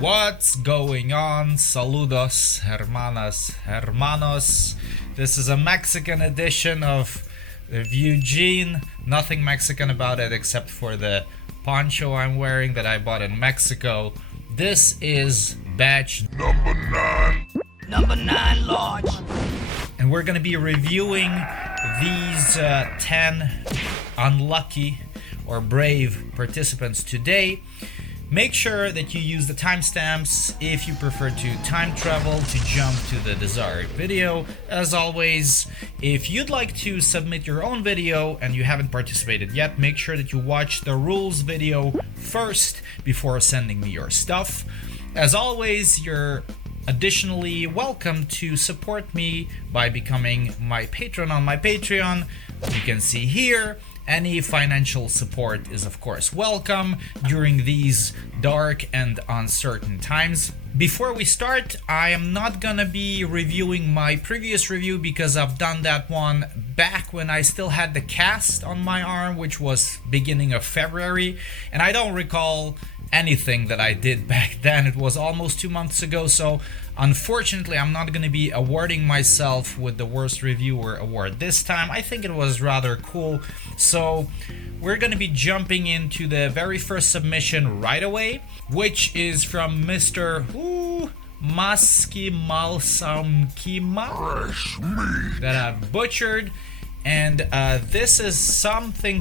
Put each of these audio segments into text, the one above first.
What's going on? Saludos, hermanas, hermanos. This is a Mexican edition of Eugene. Nothing Mexican about it except for the poncho I'm wearing that I bought in Mexico. This is batch number 9. Number 9, large. And we're gonna be reviewing these 10 unlucky or brave participants today. Make sure that you use the timestamps if you prefer to time travel to jump to the desired video. As always, if you'd like to submit your own video and you haven't participated yet, make sure that you watch the rules video first before sending me your stuff. As always, you're additionally welcome to support me by becoming my patron on my Patreon. You can see here. Any financial support is of course welcome during these dark and uncertain times. Before we start, I am not gonna be reviewing my previous review because I've done that one back when I still had the cast on my arm, which was beginning of February, and I don't recall anything that I did back then. It was almost 2 months ago, so unfortunately I'm not going to be awarding myself with the worst reviewer award this time. I think it was rather cool, so we're going to be jumping into the very first submission right away, which is from Mr. Masky Malsawmkima that I've butchered, and this is something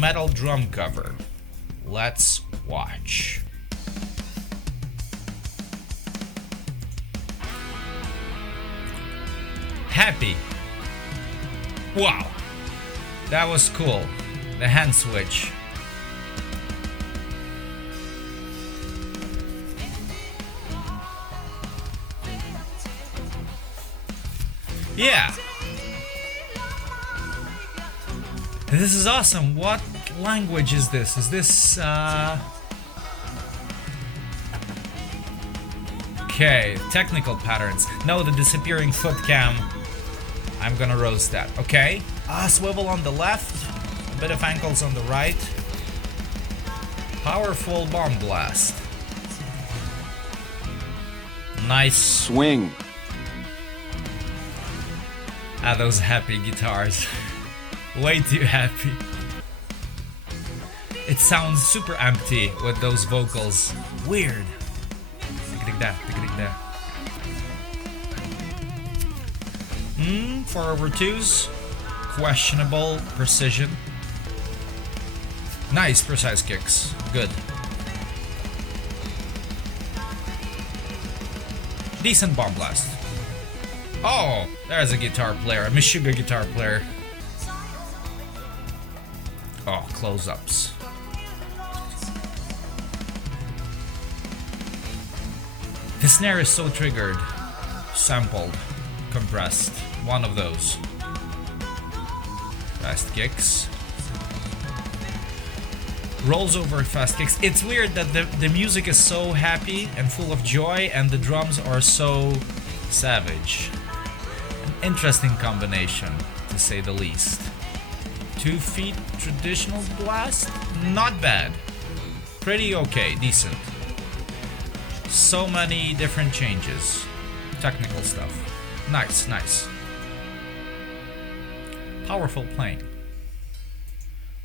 metal drum cover. Let's watch. Happy. Wow. That was cool. The hand switch. Yeah. This is awesome. What language is this? Is this okay, technical patterns. No, the disappearing foot cam. I'm gonna roast that. Okay. Swivel on the left, a bit of ankles on the right. Powerful bomb blast. Nice swing. Those happy guitars. Way too happy. It sounds super empty with those vocals. Weird. That. 4/2s. Questionable precision. Nice precise kicks. Good. Decent bomb blast. Oh, there's a guitar player, a Meshuggah guitar player. Oh, close-ups. The snare is so triggered. Sampled. Compressed. One of those. Fast kicks. Rolls over fast kicks. It's weird that the music is so happy and full of joy and the drums are so savage. An interesting combination, to say the least. 2 feet traditional blast? Not bad. Pretty okay, decent. So many different changes. Technical stuff. Nice. Powerful playing.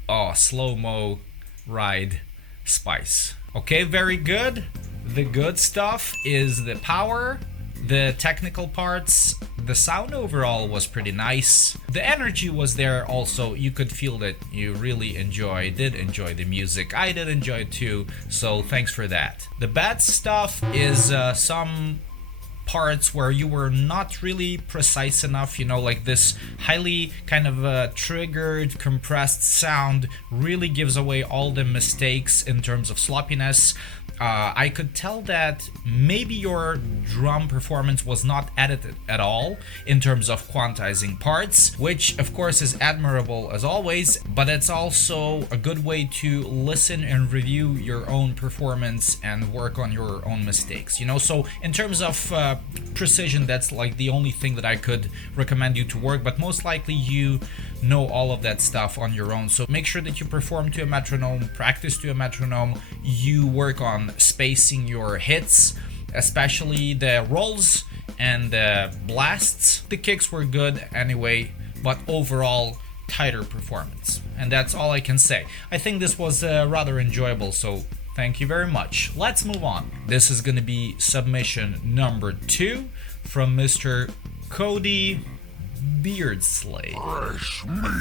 Oh, slow-mo ride spice. Okay, very good. The good stuff is the power, the technical parts. The sound overall was pretty nice. The energy was there also. You could feel that you really did enjoy the music. I did enjoy it too, so thanks for that. The bad stuff is some parts where you were not really precise enough, like this highly kind of triggered, compressed sound really gives away all the mistakes in terms of sloppiness. I could tell that maybe your drum performance was not edited at all in terms of quantizing parts, which of course is admirable as always, but it's also a good way to listen and review your own performance and work on your own mistakes. So in terms of precision, that's like the only thing that I could recommend you to work, but most likely you know all of that stuff on your own. So make sure that you perform to a metronome, practice to a metronome, you work on spacing your hits, especially the rolls and the blasts. The kicks were good anyway, but overall tighter performance, and that's all I can say. I think this was rather enjoyable, so thank you very much. Let's move on. This is gonna be submission number 2 from Mr. Cody Beardsley. I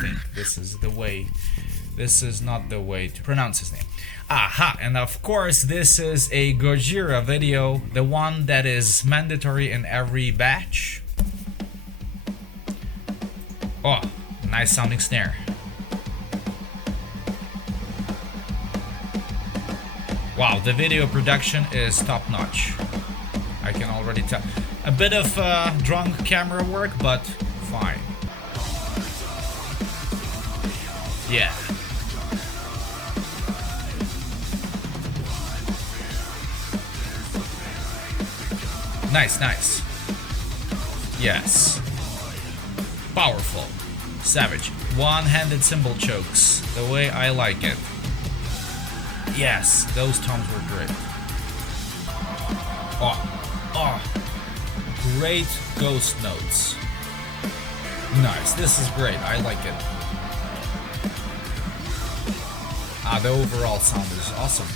think this is the way. This is not the way to pronounce his name. Aha, and of course this is a Gojira video, the one that is mandatory in every batch. Oh, nice sounding snare. Wow, the video production is top notch. I can already tell. A bit of drunk camera work, but fine. Yeah. Nice, nice. Yes. Powerful. Savage. One-handed cymbal chokes. The way I like it. Yes, those toms were great. Oh. Great ghost notes. Nice. This is great. I like it. The overall sound is awesome.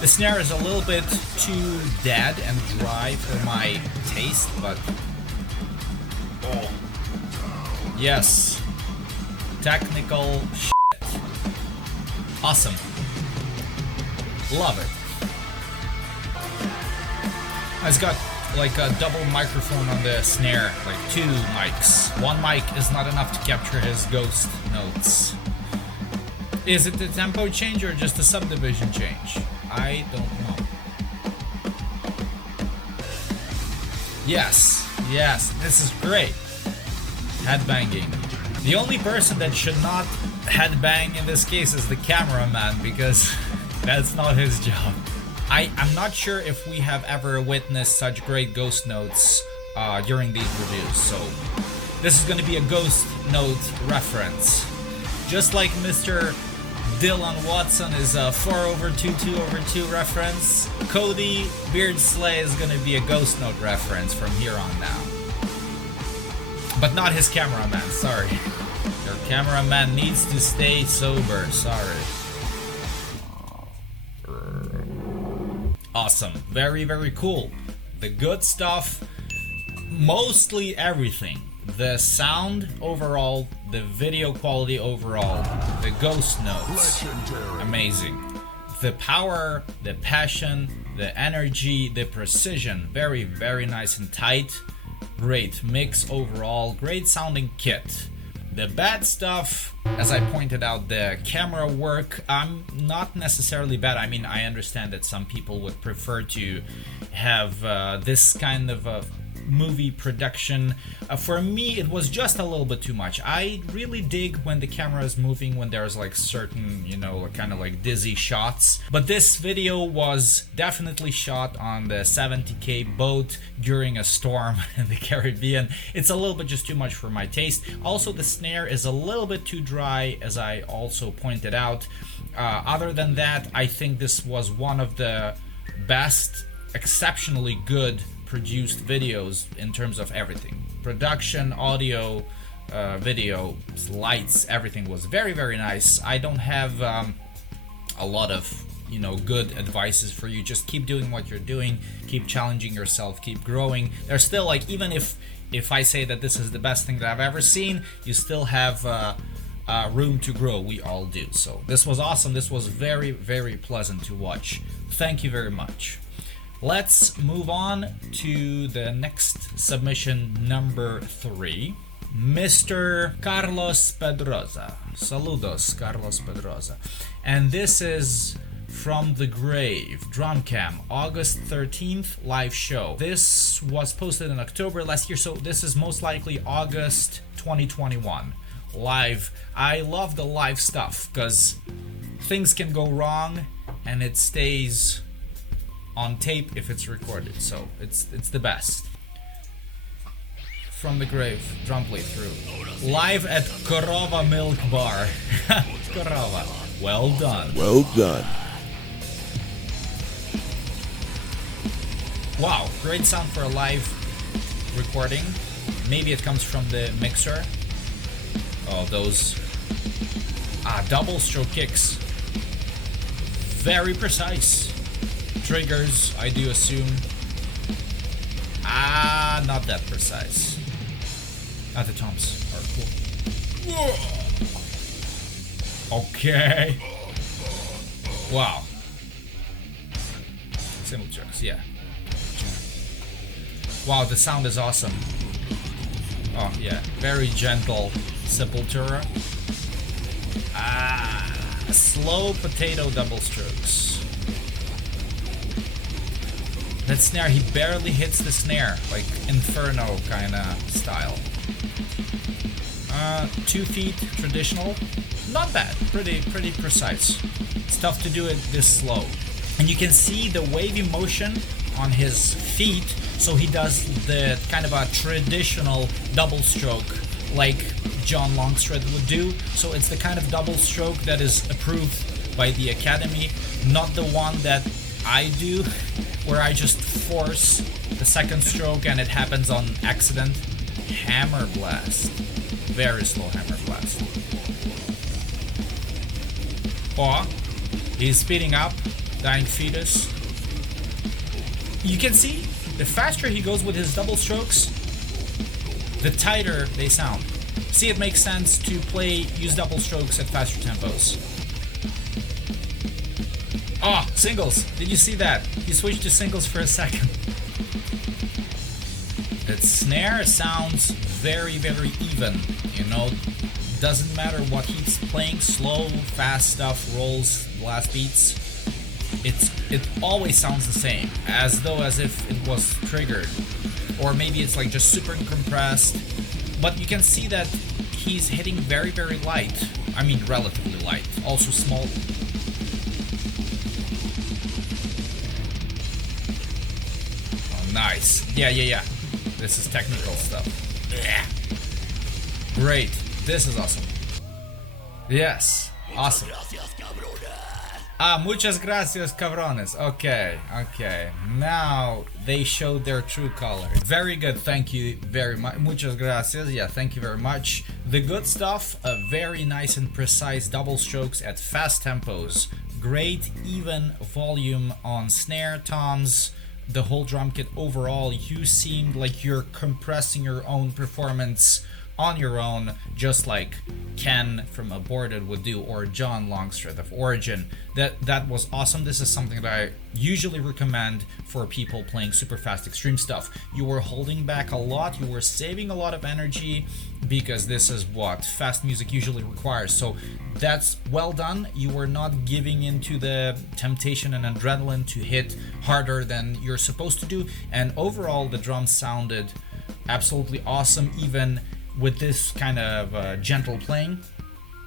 The snare is a little bit too dead and dry for my taste, but oh, yes, technical shit. Awesome. Love it. It's got like a double microphone on the snare, like 2 mics. One mic is not enough to capture his ghost notes. Is it the tempo change or just a subdivision change? I don't know. Yes, this is great. Headbanging. The only person that should not headbang in this case is the cameraman, because that's not his job. I'm not sure if we have ever witnessed such great ghost notes during these reviews, so this is going to be a ghost note reference. Just like Mr. Dylan Watson is a 4/2, 2/2 reference, Cody Beardsley is going to be a ghost note reference from here on now. But not his cameraman, sorry. Your cameraman needs to stay sober, sorry. Awesome. Very, very cool. The good stuff, mostly everything. The sound overall, the video quality overall, the ghost notes, amazing. The power, the passion, the energy, the precision, very, very nice and tight. Great mix overall, great sounding kit. The bad stuff, as I pointed out, the camera work, not necessarily bad. I mean, I understand that some people would prefer to have this kind of a movie production. For me, it was just a little bit too much. I really dig when the camera is moving, when there's like certain, kind of like dizzy shots. But this video was definitely shot on the 70K boat during a storm in the Caribbean. It's a little bit just too much for my taste. Also, the snare is a little bit too dry, as I also pointed out. Other than that, I think this was one of the best, exceptionally good produced videos in terms of everything. Production, audio, video, lights, everything was very, very nice. I don't have a lot of good advices for you. Just keep doing what you're doing, keep challenging yourself, keep growing. There's still, like, even if I say that this is the best thing that I've ever seen, you still have room to grow. We all do. So this was awesome. This was very, very pleasant to watch. Thank you very much. Let's move on to the next submission, number 3. Mr. Carlos Pedroza. Saludos, Carlos Pedroza. And this is From the Grave, Drumcam, August 13th, live show. This was posted in October last year, so this is most likely August 2021. Live. I love the live stuff, because things can go wrong, and it stays on tape if it's recorded, so it's the best. from the grave drum playthrough. Live at Korova Milk Bar. Korova. Well done. Well done. Wow, great sound for a live recording. Maybe it comes from the mixer. Oh, those double stroke kicks. Very precise. Triggers, I do assume. Not that precise. The toms are cool. Whoa. Okay. Wow. Simple jerks, yeah. Wow, the sound is awesome. Oh yeah, very gentle Sepultura. Slow potato double strokes. That snare, he barely hits the snare, like Inferno kinda style. 2 feet traditional, not bad, pretty precise. It's tough to do it this slow. And you can see the wavy motion on his feet, so he does the kind of a traditional double stroke like John Longstreth would do. So it's the kind of double stroke that is approved by the Academy, not the one that I do, where I just force the second stroke and it happens on accident. Hammer blast. Very slow hammer blast. Or he's speeding up, dying fetus. You can see the faster he goes with his double strokes, the tighter they sound. See, it makes sense to use double strokes at faster tempos. Oh, singles. Did you see that? He switched to singles for a second. That snare sounds very even, you know. Doesn't matter what he's playing, slow, fast stuff, rolls, blast beats. It always sounds the same, as if it was triggered. Or maybe it's like just super compressed. But you can see that he's hitting very light. I mean, relatively light. Also small. Oh, nice. Yeah. This is technical stuff. Yeah. Great. This is awesome. Yes. Awesome. Muchas gracias, cabrones. Okay. Now they showed their true colors. Very good. Thank you very much. Muchas gracias. Yeah, thank you very much. The good stuff, very nice and precise double strokes at fast tempos. Great even volume on snare, toms, the whole drum kit overall. You seemed like you're compressing your own performance on your own, just like Ken from Aborted would do, or John Longstreth of Origin. That was awesome. This is something that I usually recommend for people playing super fast extreme stuff. You were holding back a lot, you were saving a lot of energy, because this is what fast music usually requires. So that's well done. You were not giving into the temptation and adrenaline to hit harder than you're supposed to do, and overall the drums sounded absolutely awesome, even with this kind of gentle playing.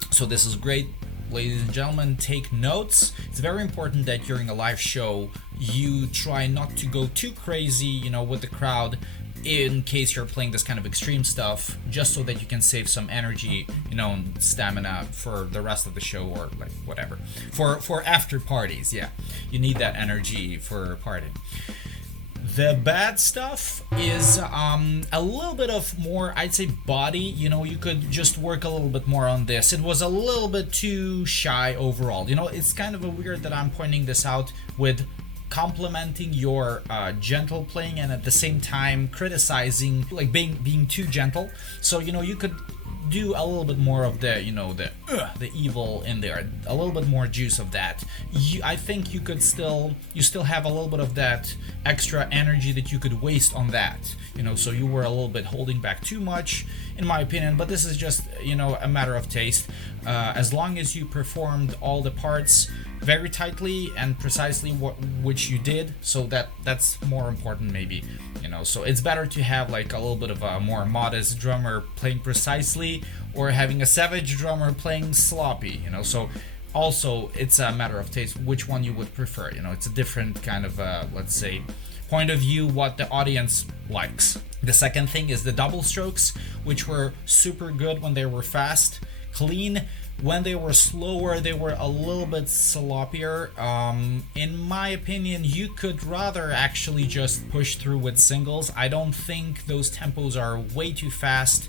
So this is great. Ladies and gentlemen, take notes. It's very important that during a live show you try not to go too crazy, you know, with the crowd, in case you're playing this kind of extreme stuff, just so that you can save some energy, you know, and stamina for the rest of the show, or like whatever, for after parties. Yeah, you need that energy for partying. The bad stuff is a little bit of more, I'd say, body. You know, you could just work a little bit more on this. It was a little bit too shy overall. You know, it's kind of a weird that I'm pointing this out with complimenting your gentle playing and at the same time criticizing, like being too gentle. So, you know, you could do a little bit more of the, you know, the evil in there, a little bit more juice of that. I think you still have a little bit of that extra energy that you could waste on that, you know. So you were a little bit holding back too much, in my opinion, but this is just, you know, a matter of taste. As long as you performed all the parts very tightly and precisely, which you did, so that's more important, maybe, you know. So it's better to have like a little bit of a more modest drummer playing precisely, or having a savage drummer playing sloppy, you know. So also it's a matter of taste, which one you would prefer, you know. It's a different kind of let's say point of view, what the audience likes. The second thing is the double strokes, which were super good when they were fast, clean. When they were slower, they were a little bit sloppier. In my opinion, you could rather actually just push through with singles. I don't think those tempos are way too fast.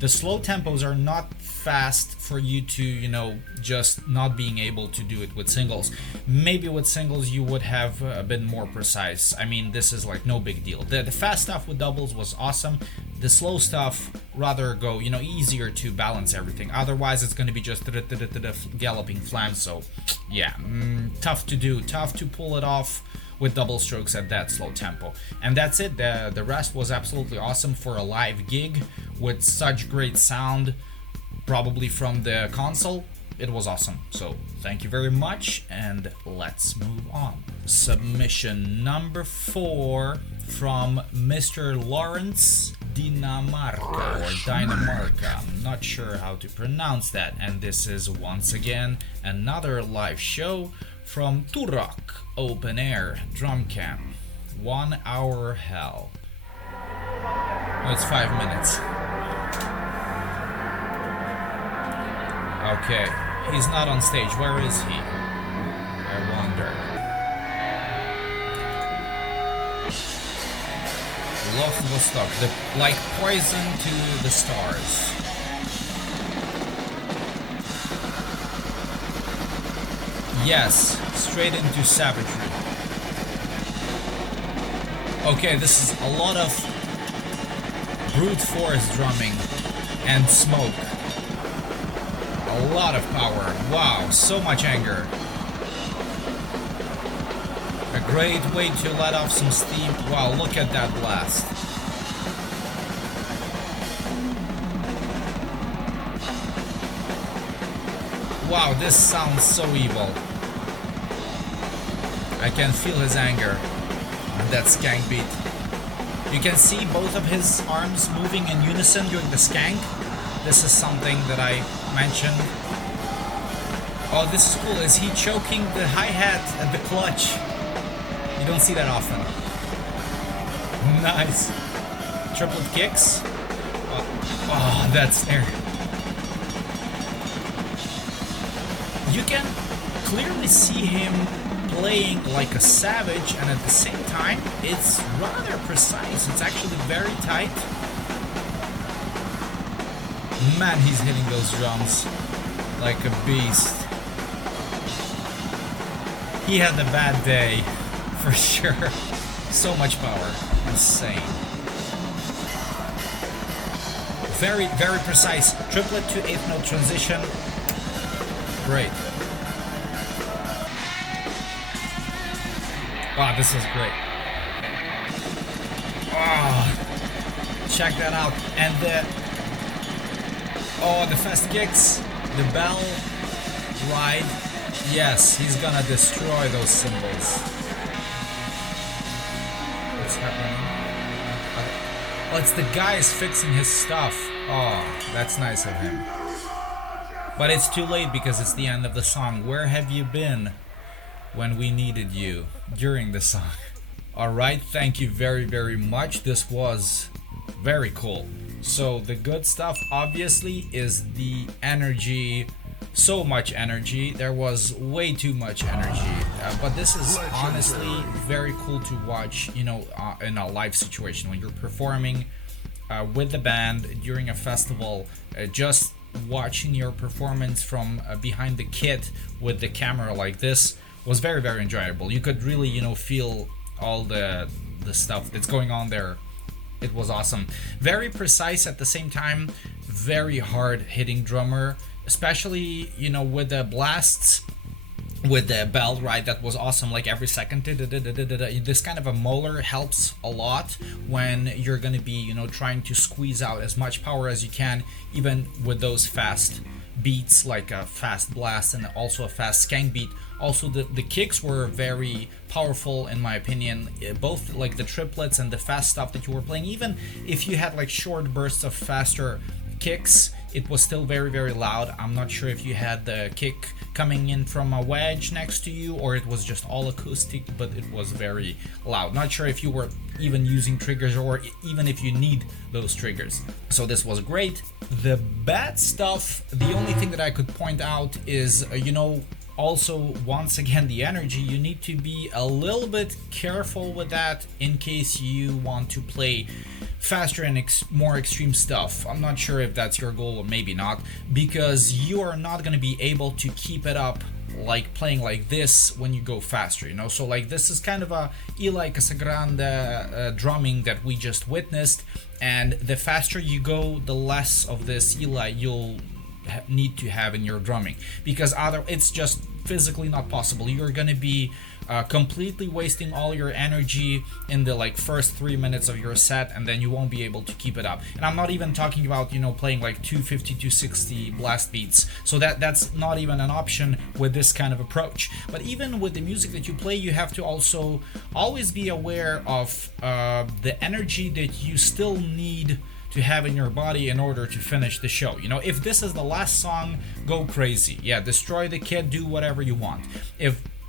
The slow tempos are not fast for you to, just not being able to do it with singles. Maybe with singles you would have been more precise. I mean, this is like no big deal. The fast stuff with doubles was awesome. The slow stuff rather go, easier to balance everything. Otherwise, it's going to be just galloping flange. So, yeah, tough to do, tough to pull it off with double strokes at that slow tempo. And that's it. The rest was absolutely awesome for a live gig with such great sound, probably from the console. It was awesome. So thank you very much, and let's move on. Submission number 4 from Mr. Lawrence Dinamarca, or Dinamarca. I'm not sure how to pronounce that. And this is once again another live show from Turok Open Air Drum Camp. 1 hour hell. Oh, it's 5 minutes. Okay, he's not on stage. Where is he? I wonder. Luthfi, like poison to the stars. Yes, straight into savagery. Okay, this is a lot of brute force drumming and smoke. A lot of power. Wow, so much anger. A great way to let off some steam. Wow, look at that blast. Wow, this sounds so evil. I can feel his anger on that skank beat. You can see both of his arms moving in unison during the skank. This is something that I mentioned. Oh, this is cool. Is he choking the hi-hat at the clutch? You don't see that often. Nice. Triplet kicks. Oh, that snare. You can clearly see him playing like a savage, and at the same time, it's rather precise. It's actually very tight. Man, he's hitting those drums like a beast. He had a bad day, for sure. So much power. Insane. Very, very precise. Triplet to 8th note transition. Great. Wow, this is great. Oh, check that out. And the fast kicks, the bell ride. Yes, he's gonna destroy those cymbals. What's happening? Oh, it's the guys fixing his stuff. Oh, that's nice of him. But it's too late because it's the end of the song. Where have you been when we needed you during the song? Alright, thank you very, very much. This was very cool. So the good stuff obviously is the energy. So much energy. There was way too much energy. But this is honestly very cool to watch, in a live situation when you're performing with the band during a festival. Just watching your performance from behind the kit with the camera like this was very, very enjoyable. You could really, feel all the stuff that's going on there. It was awesome. Very precise at the same time. Very hard hitting drummer, especially, with the blasts, with the bell, right? That was awesome. Like every second, this kind of a molar helps a lot when you're gonna be, trying to squeeze out as much power as you can, even with those fast beats, like a fast blast and also a fast skank beat. Also, the kicks were very powerful in my opinion, both like the triplets and the fast stuff that you were playing. Even if you had like short bursts of faster kicks, it was still very, very loud. I'm not sure if you had the kick coming in from a wedge next to you or it was just all acoustic, but it was very loud. Not sure if you were even using triggers or even if you need those triggers. So this was great. The bad stuff, the only thing that I could point out is, also, once again, the energy. You need to be a little bit careful with that in case you want to play faster and more extreme stuff. I'm not sure if that's your goal or maybe not, because you are not going to be able to keep it up like playing like this when you go faster, so like this is kind of a Eli Casagrande drumming that we just witnessed, and the faster you go, the less of this Eli you'll need to have in your drumming, because it's just physically not possible. You're gonna be completely wasting all your energy in the first 3 minutes of your set, and then you won't be able to keep it up. And I'm not even talking about playing like 250 260 blast beats, so that's not even an option with this kind of approach. But even with the music that you play, you have to also always be aware of the energy that you still need to have in your body in order to finish the show. If this is the last song, go crazy. Yeah, destroy the kid, do whatever you want.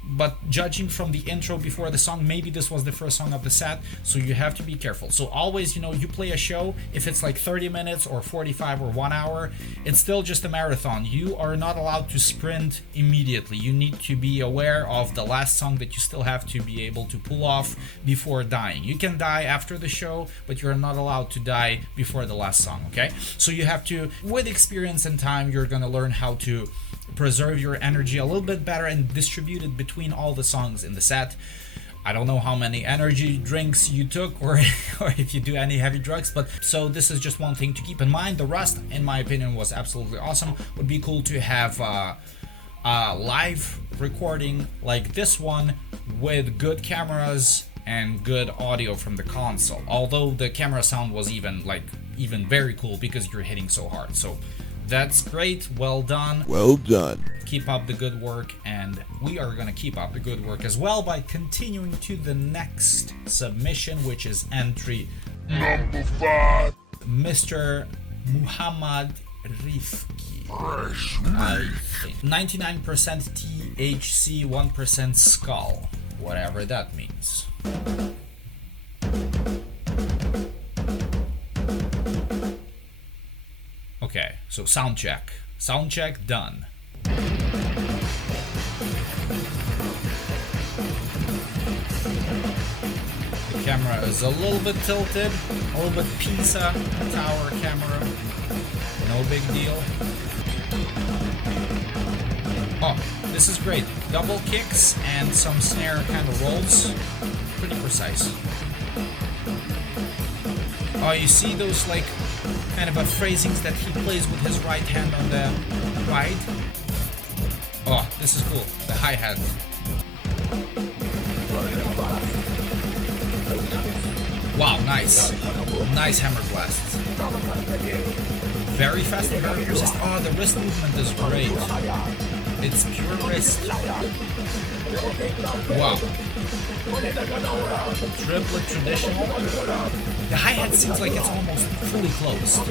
But judging from the intro before the song, maybe this was the first song of the set, so you have to be careful. So always, you play a show, if it's like 30 minutes or 45 or 1 hour, it's still just a marathon. You are not allowed to sprint immediately. You need to be aware of the last song that you still have to be able to pull off before dying. You can die after the show, but you're not allowed to die before the last song, okay? So you have to, with experience and time, you're gonna learn how to preserve your energy a little bit better and distribute it between all the songs in the set. I don't know how many energy drinks you took or if you do any heavy drugs, but so this is just one thing to keep in mind. The rest, in my opinion, was absolutely awesome. Would be cool to have a live recording like this one with good cameras and good audio from the console, although the camera sound was even very cool because you're hitting so hard. So that's great. Well done. Well done. Keep up the good work, and we are going to keep up the good work as well by continuing to the next submission, which is entry Number 5. Mr. Muhammad Rifqi. I think 99% THC, 1% skull, whatever that means. Okay, so sound check done. The camera is a little bit tilted, a little bit Pisa tower camera, no big deal. Oh, this is great. Double kicks and some snare kind of rolls, pretty precise. Oh, you see those kind of phrasings that he plays with his right hand on the right? Oh, this is cool. The hi-hat. Wow, nice. Nice hammer blasts. Very fast and very persistent. Oh, the wrist movement is great. It's pure wrist. Wow. Triplet traditional. The hi-hat seems like it's almost fully closed.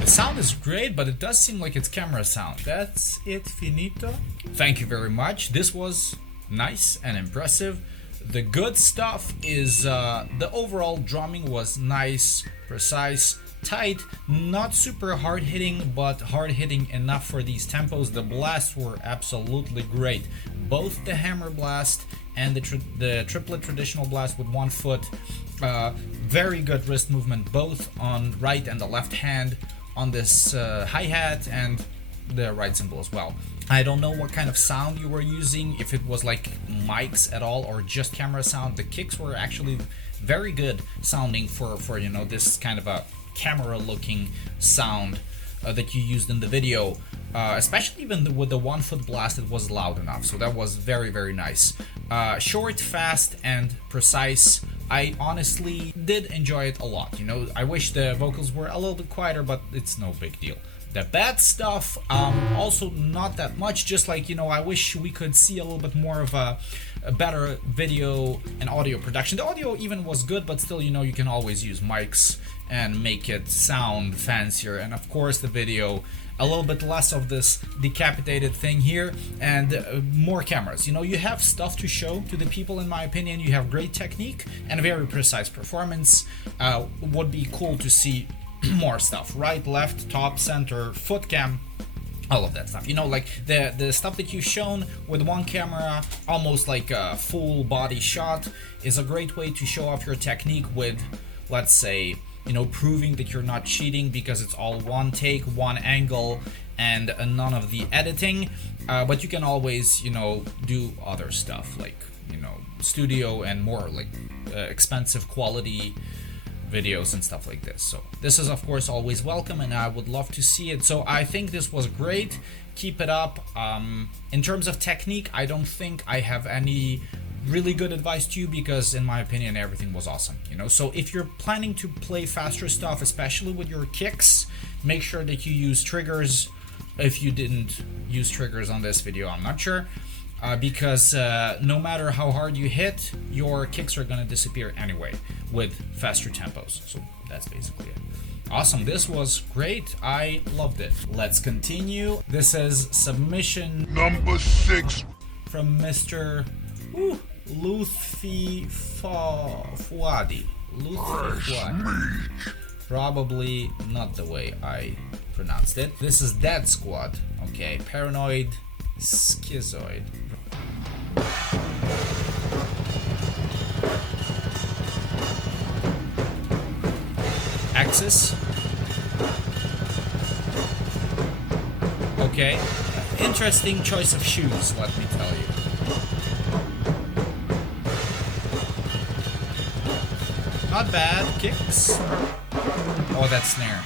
The sound is great, but it does seem like it's camera sound. That's it, finito. Thank you very much. This was nice and impressive. The good stuff is the overall drumming was nice, precise, tight, not super hard hitting, but hard hitting enough for these tempos. The blasts were absolutely great. Both the hammer blast and the triplet traditional blast with 1 foot. Very good wrist movement, both on right and the left hand on this hi-hat and the right cymbal as well. I don't know what kind of sound you were using, if it was like mics at all or just camera sound. The kicks were actually very good sounding for this kind of a camera looking sound that you used in the video, especially even with the 1 foot blast. It was loud enough, so that was very, very nice. Short, fast, and precise. I honestly did enjoy it a lot. I wish the vocals were a little bit quieter, but it's no big deal. The bad stuff, also not that much, just like, I wish we could see a little bit more of a better video and audio production. The audio even was good, but still, you can always use mics and make it sound fancier. And of course, the video, a little bit less of this decapitated thing here, and more cameras. You have stuff to show to the people, in my opinion. You have great technique and very precise performance. Would be cool to see more stuff. Right, left, top, center, foot cam, all of that stuff. Like the stuff that you've shown with one camera, almost like a full body shot, is a great way to show off your technique with, let's say, proving that you're not cheating because it's all one take, one angle, and none of the editing. But you can always, do other stuff like, studio and more like expensive quality videos and stuff like this. So this is of course always welcome, and I would love to see it. So I think this was great. Keep it up. In terms of technique, I don't think I have any really good advice to you, because in my opinion everything was awesome. So if you're planning to play faster stuff, especially with your kicks, make sure that you use triggers. If you didn't use triggers on this video, I'm not sure, because no matter how hard you hit, your kicks are gonna disappear anyway with faster tempos. So that's basically it. Awesome, this was great. I loved it. Let's continue. This is submission Number 6. from Mr. Luthfi Fuadi. Luthfi Fuadi. Probably not the way I pronounced it. This is Dead Squad. Okay, Paranoid Schizoid. Axis. Okay, interesting choice of shoes, let me tell you. Not bad. Kicks. Oh, that snare.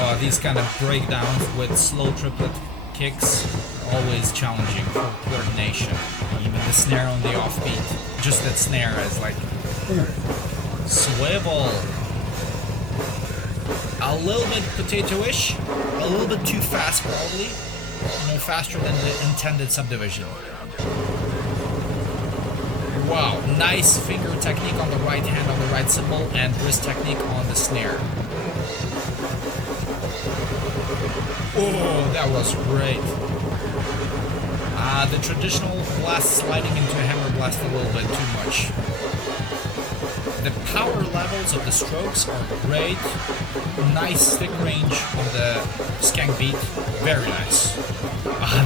Oh, these kind of breakdowns with slow triplet kicks are always challenging for coordination. Even the snare on the offbeat. Just that snare is like, ooh, swivel. A little bit potato-ish. A little bit too fast probably. Faster than the intended subdivision. Wow, nice finger technique on the right hand on the right cymbal, and wrist technique on the snare. Oh, that was great. The traditional blast sliding into a hammer blast a little bit too much. The power levels of the strokes are great. Nice stick range on the skank beat. Very nice.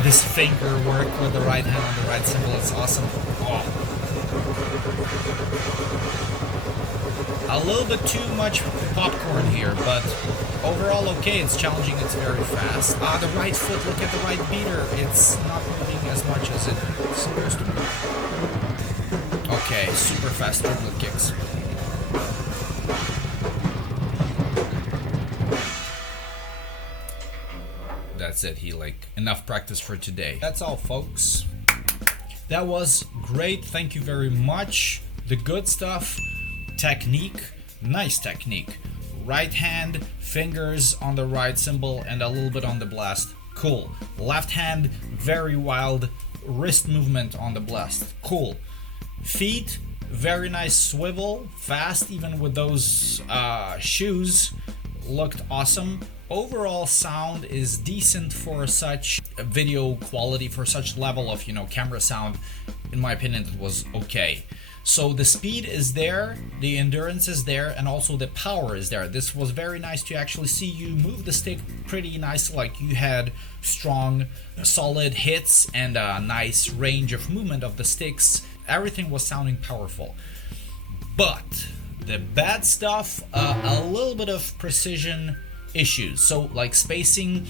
This finger work with the right hand on the right cymbal is awesome. Oh. A little bit too much popcorn here, but overall okay. It's challenging, it's very fast. The right foot, look at the right beater. It's not moving as much as it's supposed to move. Okay, super fast triplet kicks. That's it, enough practice for today. That's all, folks. That was great, thank you very much. The good stuff, technique, nice technique. Right hand, fingers on the right cymbal and a little bit on the blast, cool. Left hand, very wild wrist movement on the blast, cool. Feet, very nice swivel, fast even with those shoes, looked awesome. Overall sound is decent for such video quality, for such level of camera sound. In my opinion, it was okay. So the speed is there, the endurance is there, and also the power is there. This was very nice to actually see you move the stick pretty nice, like you had strong, solid hits and a nice range of movement of the sticks. Everything was sounding powerful. But the bad stuff, a little bit of precision issues. So like spacing,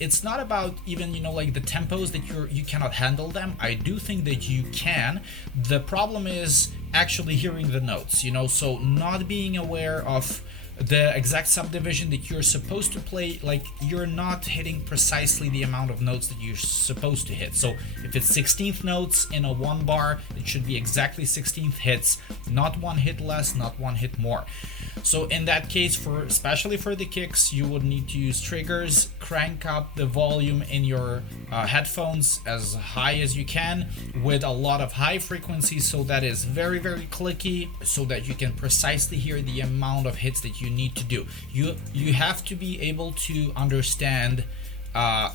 it's not about even like the tempos that you cannot handle them. I do think that you can. The problem is actually hearing the notes, so not being aware of the exact subdivision that you're supposed to play, like you're not hitting precisely the amount of notes that you're supposed to hit. So if it's 16th notes in a one bar, it should be exactly 16th hits, not one hit less, not one hit more. So in that case, for especially for the kicks, you would need to use triggers, crank up the volume in your headphones as high as you can with a lot of high frequency, so that is very, very clicky, so that you can precisely hear the amount of hits that you need to do. You have to be able to understand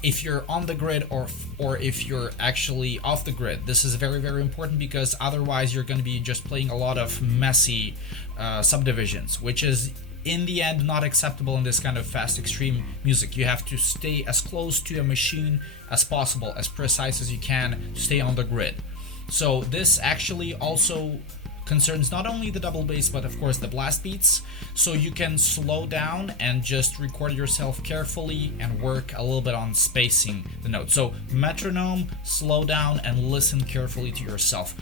if you're on the grid or if you're actually off the grid. This is very, very important, because otherwise you're going to be just playing a lot of messy subdivisions, which is in the end not acceptable in this kind of fast extreme music. You have to stay as close to a machine as possible, as precise as you can, to stay on the grid. So this actually also concerns not only the double bass, but of course the blast beats, so you can slow down and just record yourself carefully and work a little bit on spacing the notes. So metronome, slow down, and listen carefully to yourself.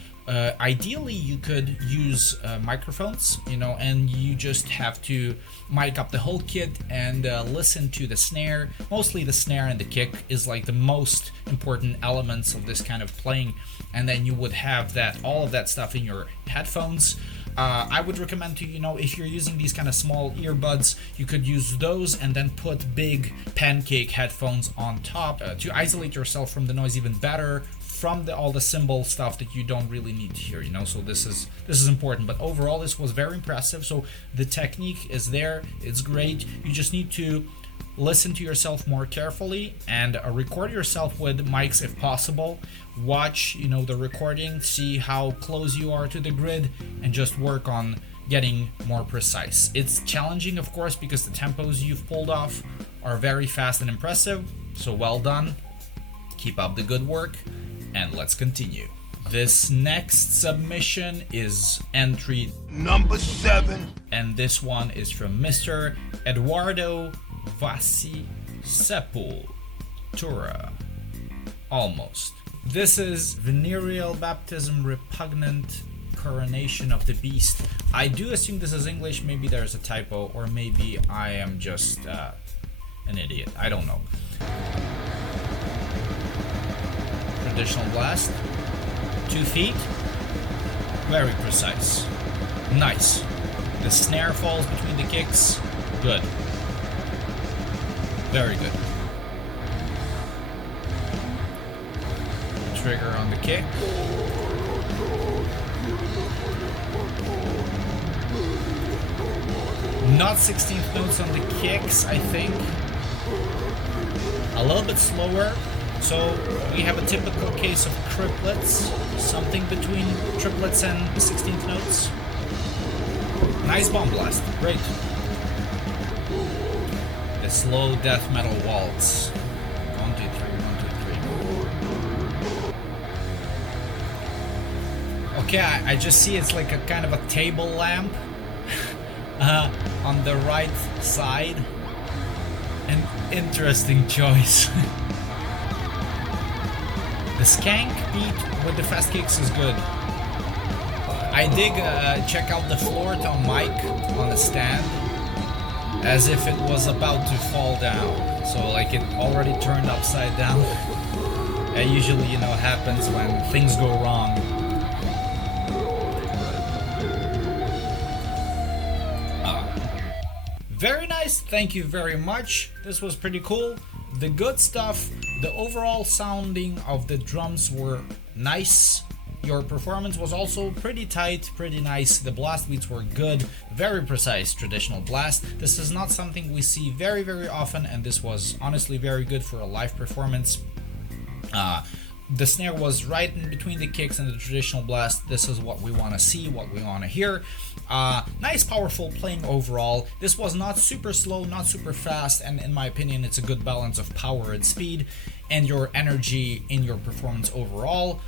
Ideally you could use microphones, and you just have to mic up the whole kit and listen to the snare. Mostly the snare and the kick is like the most important elements of this kind of playing, and then you would have all of that stuff in your headphones. I would recommend to, if you're using these kind of small earbuds, you could use those and then put big pancake headphones on top to isolate yourself from the noise even better, from all the cymbal stuff that you don't really need to hear, so this is important. But overall, this was very impressive. So the technique is there, it's great. You just need to listen to yourself more carefully and record yourself with mics if possible. Watch the recording, see how close you are to the grid, and just work on getting more precise. It's challenging, of course, because the tempos you've pulled off are very fast and impressive, so well done. Keep up the good work, and let's continue. This next submission is entry number 7, and this one is from Mr. Eduardo Vasi Sepul Tura. Almost. This is Venereal Baptism Repugnant Coronation of the Beast. I do assume this is English. Maybe there's a typo, or maybe I am just an idiot. I don't know. Traditional blast. 2 feet. Very precise. Nice. The snare falls between the kicks. Good. Very good. Trigger on the kick. Not 16th notes on the kicks, I think. A little bit slower. So we have a typical case of triplets, something between triplets and 16th notes. Nice bomb blast, great. The slow death metal waltz. 1, 2, 3, 1, 2, 3. Okay, I just see it's like a kind of a table lamp on the right side. An interesting choice. The skank beat with the fast kicks is good. I dig check out the floor tom mic on the stand as if it was about to fall down. So like it already turned upside down. That usually, happens when things go wrong. Very nice, thank you very much. This was pretty cool. The good stuff, the overall sounding of the drums were nice. Your performance was also pretty tight, pretty nice. The blast beats were good, very precise traditional blast. This is not something we see very, very often, and this was honestly very good for a live performance. The snare was right in between the kicks and the traditional blast. This is what we want to see, what we want to hear. Nice, powerful playing overall. This was not super slow, not super fast, and in my opinion, it's a good balance of power and speed and your energy in your performance overall.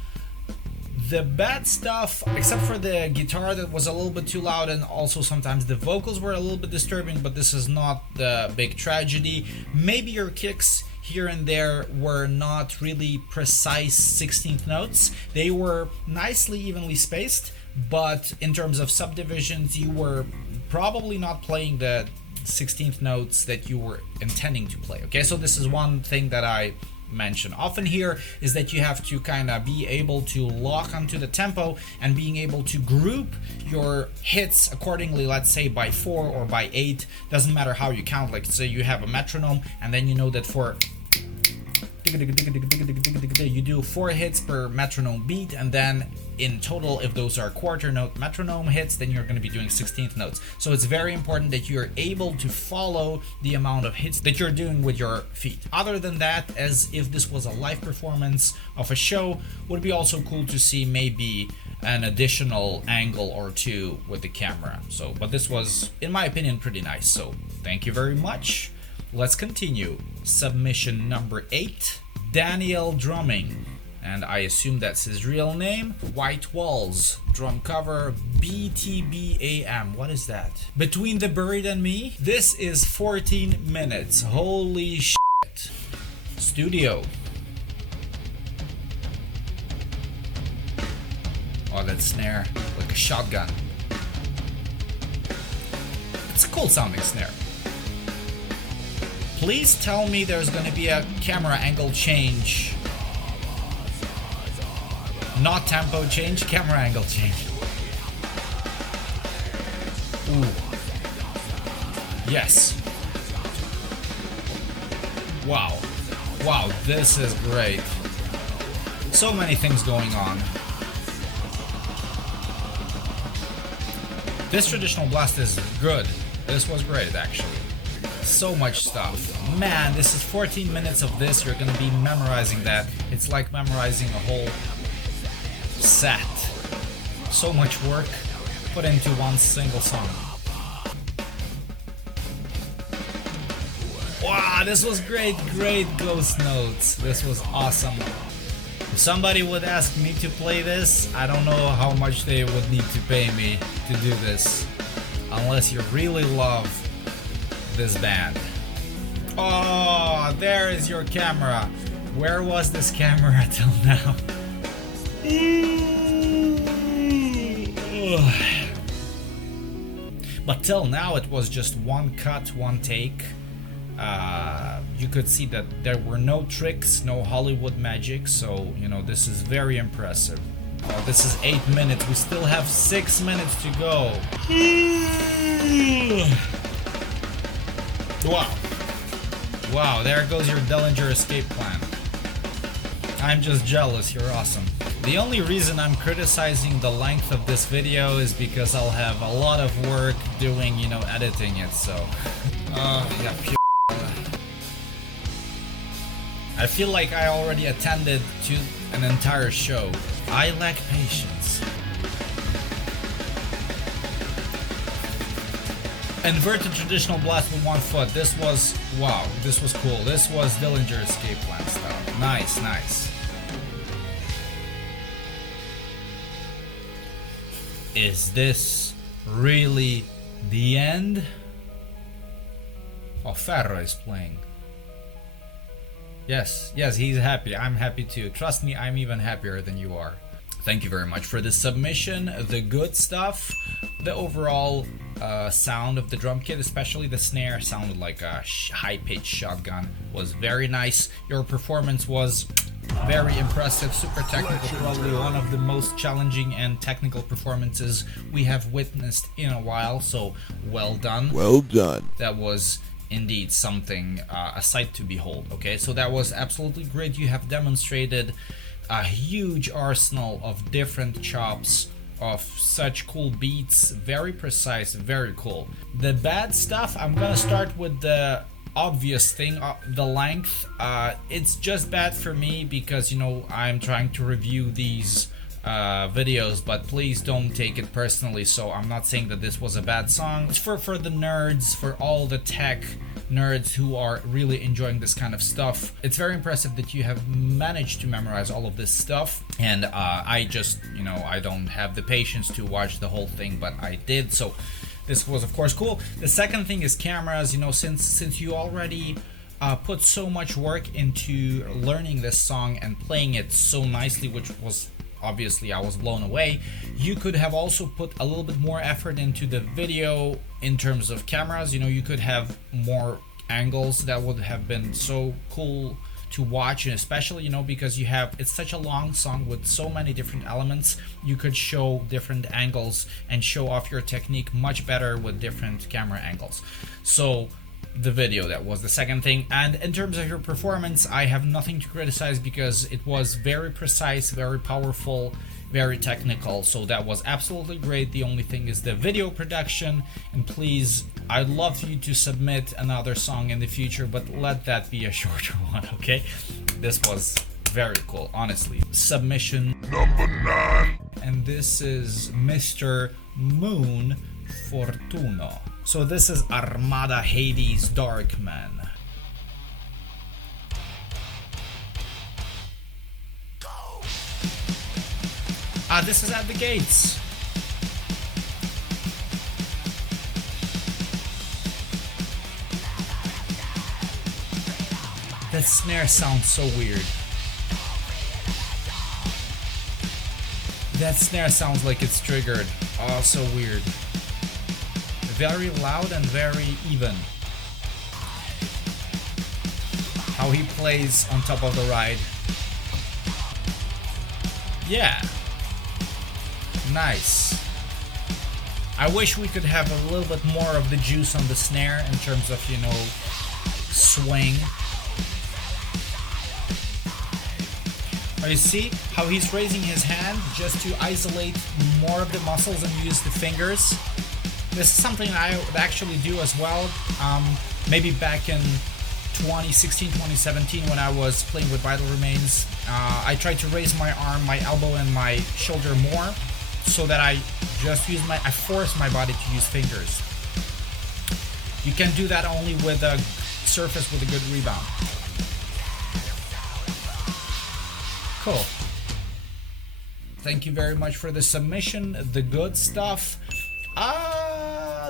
The bad stuff, except for the guitar that was a little bit too loud, and also sometimes the vocals were a little bit disturbing, but this is not the big tragedy. Maybe your kicks here and there were not really precise 16th notes. They were nicely evenly spaced, but in terms of subdivisions, you were probably not playing the 16th notes that you were intending to play. Okay, so this is one thing that I mention often here, is that you have to kind of be able to lock onto the tempo and being able to group your hits accordingly, let's say by 4 or by 8, doesn't matter how you count. Like say you have a metronome and then you know that for you do 4 hits per metronome beat, and then in total, if those are quarter note metronome hits, then you're going to be doing 16th notes. So it's very important that you're able to follow the amount of hits that you're doing with your feet. Other than that, as if this was a live performance of a show, would be also cool to see maybe an additional angle or two with the camera. So, but this was, in my opinion, pretty nice. So thank you very much. Let's continue. Submission number 8, danieldrumming. And I assume that's his real name. White Walls, drum cover, BTBAM. What is that? Between the Buried and Me. This is 14 minutes. Holy shit. Studio. Oh, that snare, like a shotgun. It's a cool sounding snare. Please tell me there's gonna be a camera angle change. Not tempo change, camera angle change. Ooh. Yes. Wow. Wow, this is great. So many things going on. This traditional blast is good. This was great, actually. So much stuff. Man, this is 14 minutes of this. You're gonna be memorizing that. It's like memorizing a whole set. So much work put into one single song. Wow, this was great, great ghost notes. This was awesome. If somebody would ask me to play this, I don't know how much they would need to pay me to do this. Unless you really love this band. Oh, there is your camera. Where was this camera till now? But till now it was just one cut, one take. You could see that there were no tricks, no Hollywood magic, so you know this is very impressive. Oh, this is 8 minutes. We still have 6 minutes to go. Wow. Wow, there goes your Dillinger escape plan. I'm just jealous, you're awesome. The only reason I'm criticizing the length of this video is because I'll have a lot of work doing, you know, editing it, so... yeah, I feel like I already attended to an entire show. I lack patience. Inverted traditional blast with 1 foot. This was, wow, this was cool. This was Dillinger escape plan style. Nice, nice. Is this really the end? Oh, Ferro is playing. Yes, yes, he's happy. I'm happy too. Trust me, I'm even happier than you are. Thank you very much for the submission, the good stuff, the overall sound of the drum kit, especially the snare, sounded like a high-pitched shotgun, was very nice. Your performance was very impressive, super technical, probably one of the most challenging and technical performances we have witnessed in a while, so well done. Well done. That was indeed something, a sight to behold. Okay, so that was absolutely great. You have demonstrated a huge arsenal of different chops, of such cool beats, very precise, very cool. The bad stuff, I'm gonna start with the obvious thing, the length. It's just bad for me because, you know, I'm trying to review these videos, but please don't take it personally. So I'm not saying that this was a bad song. It's for the nerds, for all the tech nerds who are really enjoying this kind of stuff. It's very impressive that you have managed to memorize all of this stuff, and I just, you know, I don't have the patience to watch the whole thing, but I did, so this was of course cool. The second thing is cameras. You know, since you already put so much work into learning this song and playing it so nicely, which was obviously I was blown away. You could have also put a little bit more effort into the video in terms of cameras. You know, you could have more angles. That would have been so cool to watch, and especially, you know, because it's such a long song with so many different elements. You could show different angles and show off your technique much better with different camera angles. So the video, that was the second thing. And in terms of your performance, I have nothing to criticize because it was very precise, very powerful, very technical. So that was absolutely great. The only thing is the video production, and please, I'd love you to submit another song in the future, but let that be a shorter one, okay? This was very cool, honestly. Submission Number 9. and this is Mr. Moon Fortuno. So this is Armada Hades Darkman. This is At the Gates. That snare sounds so weird. That snare sounds like it's triggered. Oh, so weird. Very loud and very even. How he plays on top of the ride. Yeah. Nice. I wish we could have a little bit more of the juice on the snare in terms of, you know, swing. Oh, you see how he's raising his hand just to isolate more of the muscles and use the fingers? This is something I would actually do as well. Maybe back in 2016, 2017 when I was playing with Vital Remains, I tried to raise my arm, my elbow, and my shoulder more, so that I force my body to use fingers. You can do that only with a surface with a good rebound. Cool. Thank you very much for the submission, the good stuff.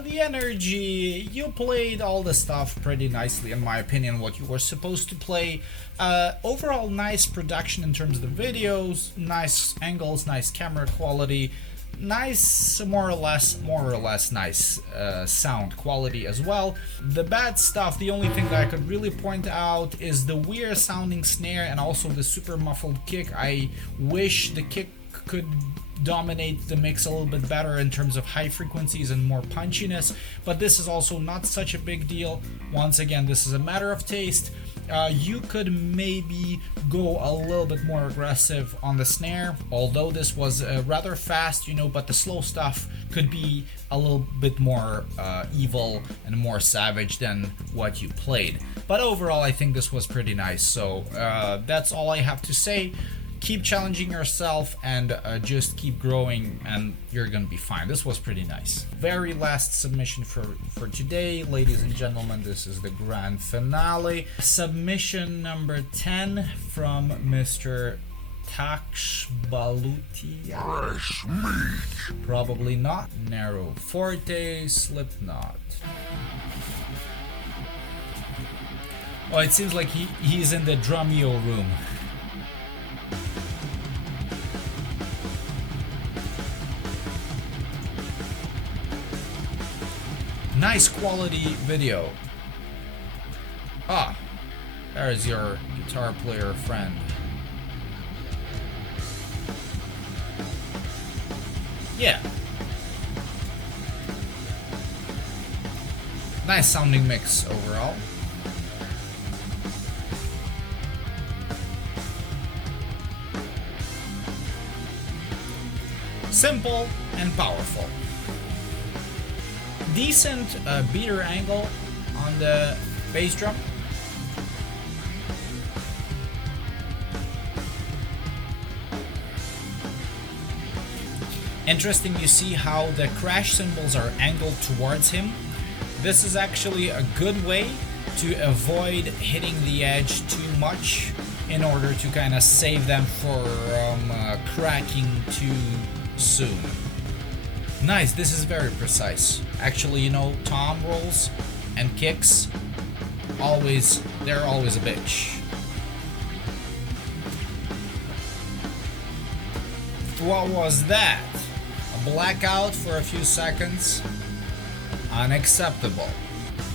The energy. You played all the stuff pretty nicely, in my opinion, what you were supposed to play. Overall, nice production in terms of the videos, nice angles, nice camera quality, nice, more or less nice sound quality as well. The bad stuff, the only thing that I could really point out is the weird sounding snare and also the super muffled kick. I wish the kick could dominate the mix a little bit better in terms of high frequencies and more punchiness, but this is also not such a big deal. Once again, this is a matter of taste. You could maybe go a little bit more aggressive on the snare, although this was rather fast, you know, but the slow stuff could be a little bit more evil and more savage than what you played. But overall, I think this was pretty nice. So that's all I have to say. Keep challenging yourself and just keep growing, and you're gonna be fine. This was pretty nice. Very last submission for today, ladies and gentlemen. This is the grand finale. Submission number 10 from Mr. Taaksh Balutia. Fresh meat. Probably not. Narrow Forte, Slipknot. Oh, it seems like he's in the Drumeo room. Nice quality video. There's your guitar player friend. Yeah. Nice sounding mix overall. Simple and powerful. Decent beater angle on the bass drum. Interesting, you see how the crash cymbals are angled towards him. This is actually a good way to avoid hitting the edge too much in order to kind of save them from cracking too soon. Nice, this is very precise. Actually, you know, tom rolls and kicks, they're always a bitch. What was that? A blackout for a few seconds? Unacceptable.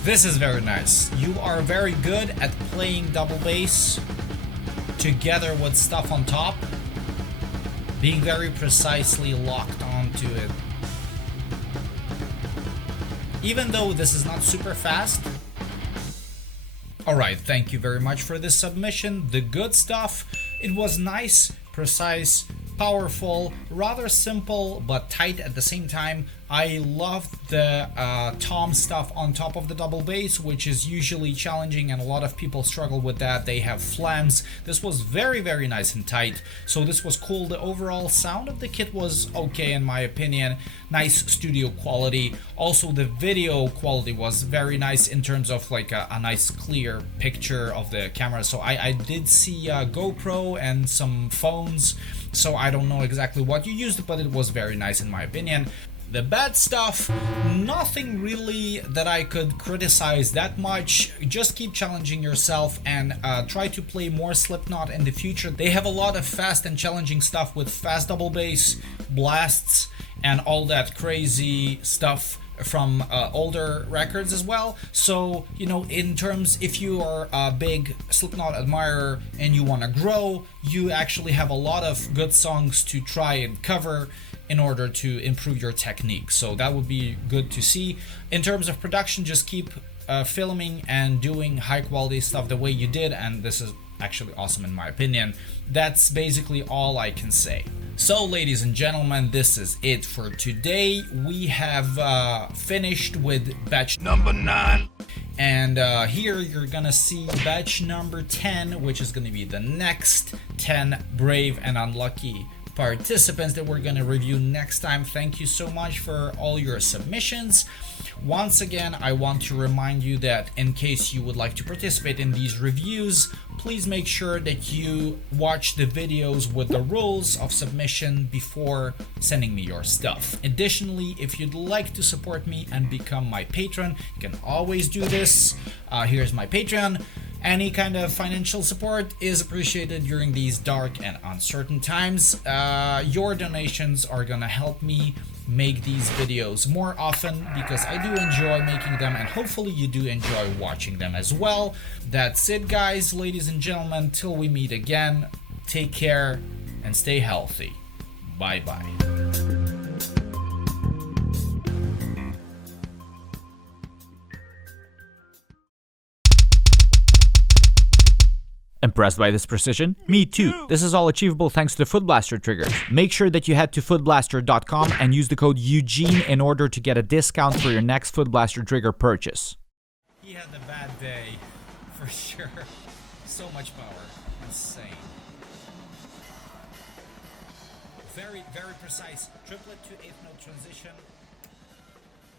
This is very nice. You are very good at playing double bass together with stuff on top, being very precisely locked onto it. Even though this is not super fast. Alright, thank you very much for this submission. The good stuff, it was nice, precise, powerful, rather simple but tight at the same time. I loved the tom stuff on top of the double bass, which is usually challenging and a lot of people struggle with that. They have flams. This was very, very nice and tight, so this was cool. The overall sound of the kit was okay in my opinion. Nice studio quality. Also the video quality was very nice in terms of like a nice clear picture of the camera. So I did see GoPro and some phones, so I don't know exactly what you used, but it was very nice in my opinion. The bad stuff, nothing really that I could criticize that much. Just keep challenging yourself and try to play more Slipknot in the future. They have a lot of fast and challenging stuff with fast double bass, blasts, and all that crazy stuff from older records as well. So, you know, in terms, if you are a big Slipknot admirer and you want to grow, you actually have a lot of good songs to try and cover in order to improve your technique. So that would be good to see. In terms of production, just keep filming and doing high quality stuff the way you did, and this is actually awesome in my opinion. That's basically all I can say. So ladies and gentlemen, this is it for today. We have finished with batch Number 9. and here you're gonna see batch number 10, which is gonna be the next 10 brave and unlucky participants that we're gonna review next time. Thank you so much for all your submissions. Once again, I want to remind you that in case you would like to participate in these reviews, please make sure that you watch the videos with the rules of submission before sending me your stuff. Additionally, if you'd like to support me and become my patron, you can always do this. Here's my Patreon. Any kind of financial support is appreciated during these dark and uncertain times. Your donations are gonna help me make these videos more often because I do enjoy making them, and hopefully you do enjoy watching them as well. That's it, guys, ladies and gentlemen. Till we meet again, take care and stay healthy. Bye bye. Impressed by this precision? Me too! This is all achievable thanks to the Foot Blaster triggers. Make sure that you head to footblaster.com and use the code Eugene in order to get a discount for your next Foot Blaster trigger purchase. He had a bad day, for sure. So much power. Insane. Very, very precise. Triplet to 8-note transition.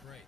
Great.